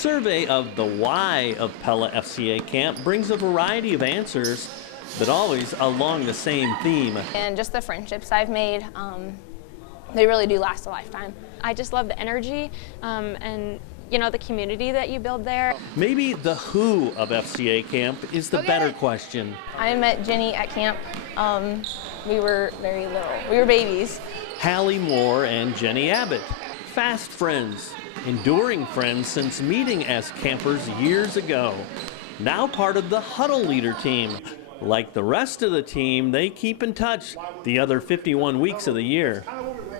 survey of the why of Pella FCA Camp brings a variety of answers, but always along the same theme. And just the friendships I've made, they really do last a lifetime. I just love the energy and the community that you build there. Maybe the who of FCA Camp is the better question. I met Jennie at camp. We were very little. We were babies. Hallie Moore and Jennie Abbott, fast friends, enduring friends since meeting as campers years ago. Now part of the huddle leader team. Like the rest of the team, they keep in touch the other 51 weeks of the year.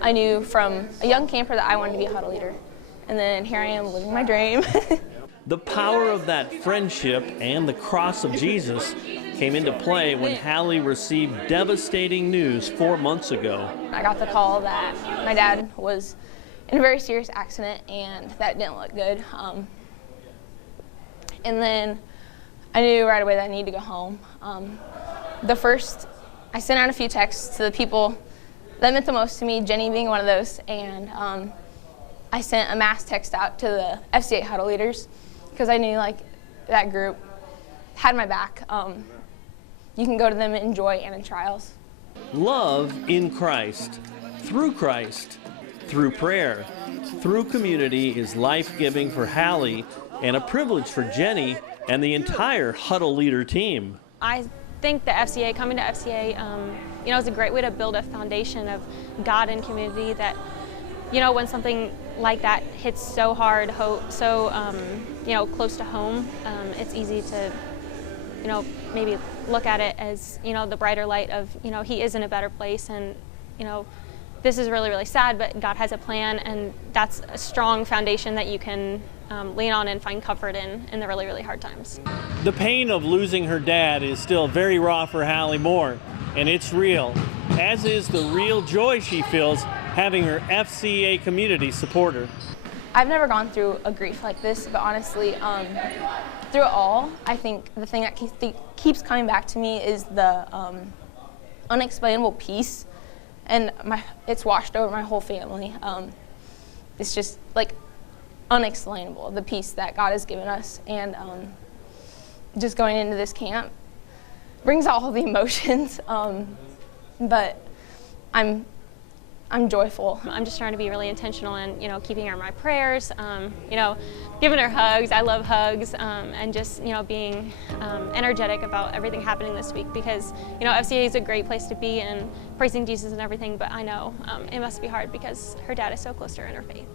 I knew from a young camper that I wanted to be a huddle leader. And then here I am living my dream. The power of that friendship and the cross of Jesus came into play when Hallie received devastating news 4 months ago. I got the call that my dad was in a very serious accident and that didn't look good. And then I knew right away that I needed to go home. I sent out a few texts to the people that meant the most to me, Jennie being one of those, and I sent a mass text out to the FCA huddle leaders because I knew that group had my back. You can go to them in joy and in trials. Love in Christ, through prayer, through community is life-giving for Hallie and a privilege for Jennie and the entire huddle leader team. I think the coming to FCA, is a great way to build a foundation of God and community that, when something like that hits so hard, so close to home, it's easy to, maybe look at it as, the brighter light of, he is in a better place and, this is really, really sad, but God has a plan, and that's a strong foundation that you can lean on and find comfort in the really, really hard times. The pain of losing her dad is still very raw for Hallie Moore, and it's real, as is the real joy she feels having her FCA community support her. I've never gone through a grief like this, but honestly, through it all, I think the thing that keeps coming back to me is the unexplainable peace, and it's washed over my whole family. It's just unexplainable, the peace that God has given us, and just going into this camp brings all the emotions, but I'm joyful. I'm just trying to be really intentional and keeping her in my prayers, giving her hugs. I love hugs, and just being energetic about everything happening this week, because FCA is a great place to be and praising Jesus and everything, but I know it must be hard because her dad is so close to her in her faith.